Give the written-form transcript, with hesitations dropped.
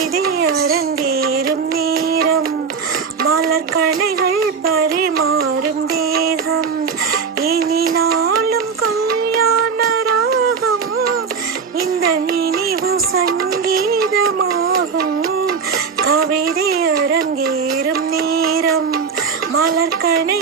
கவிதை அரங்கேறும் நேரம், மலர்கணைகள் பரிமாறும் தேகம், இனி நாளும் கல்யாண ராகம், இந்த நினைவு சங்கீதமாகும். கவிதை அரங்கேறும் நேரம், மலர்கணை